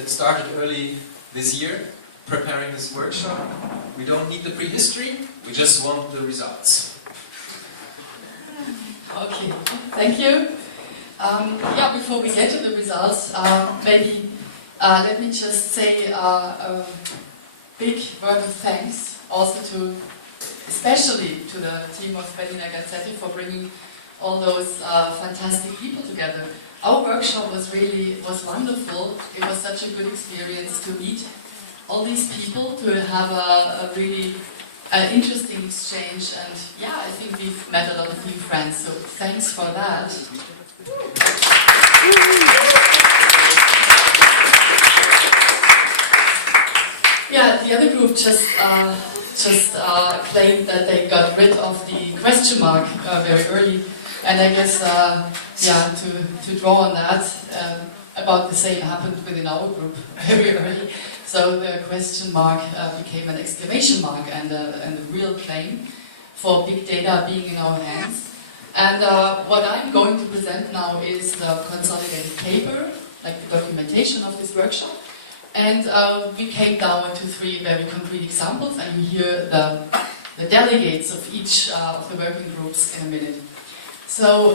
that started early this year, preparing this workshop. We don't need the prehistory, we just want the results. Okay, thank you. Yeah, before we get to the results, maybe let me just say a big word of thanks also to, especially to the team of Berliner Gazette for bringing all those fantastic people together. Our workshop was wonderful. It was such a good experience to meet all these people, to have a really interesting exchange, and yeah, I think we've met a lot of new friends, so thanks for that. Yeah, the other group just claimed that they got rid of the question mark very early, and I guess yeah, to draw on that, about the same happened within our group very early. So the question mark became an exclamation mark and a real claim for big data being in our hands. And what I'm going to present now is the consolidated paper, like the documentation of this workshop. And we came down to 3 very concrete examples, and you hear the delegates of each of the working groups in a minute. So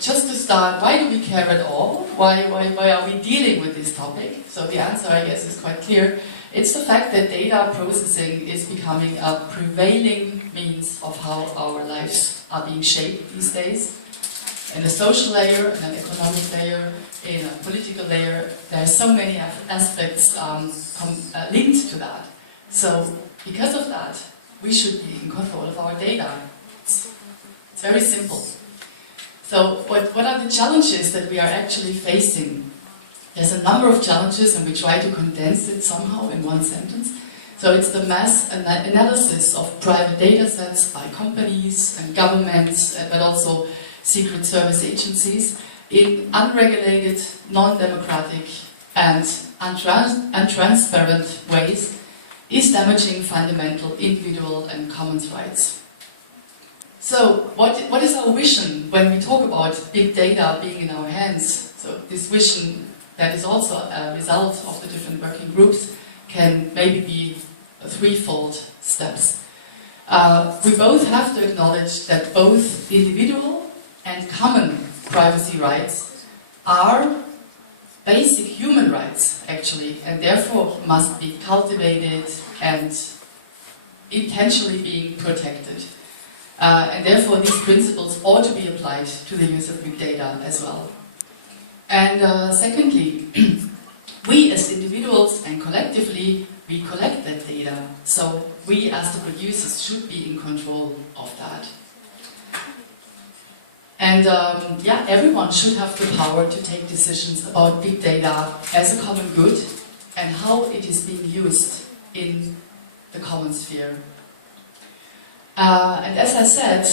just to start, why do we care at all? Why are we dealing with this topic? So the answer, I guess, is quite clear. It's the fact that data processing is becoming a prevailing means of how our lives are being shaped these days. In a social layer, in an economic layer, in a political layer, there are so many aspects linked to that. So because of that, we should be in control of our data. It's very simple. So what are the challenges that we are actually facing? There's a number of challenges, and we try to condense it somehow in one sentence. So it's the mass analysis of private data sets by companies and governments, but also secret service agencies in unregulated, non-democratic and untransparent ways is damaging fundamental individual and commons rights. So what is our vision when we talk about big data being in our hands? So this vision that is also a result of the different working groups can maybe be threefold steps. We both have to acknowledge that both individual and common privacy rights are basic human rights, actually, and therefore must be cultivated and intentionally being protected. And therefore these principles ought to be applied to the use of big data as well. And secondly, we as individuals and collectively, we collect that data, so we as the producers should be in control of that. And yeah, everyone should have the power to take decisions about big data as a common good and how it is being used in the common sphere. And as I said,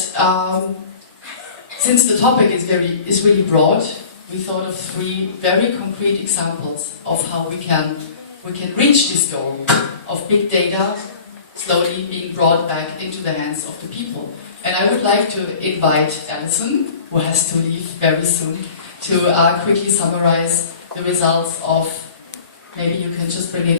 since the topic is really broad, we thought of 3 very concrete examples of how we can reach this goal of big data slowly being brought back into the hands of the people. And I would like to invite Alison, who has to leave very soon, to quickly summarize the results of, maybe you can just bring it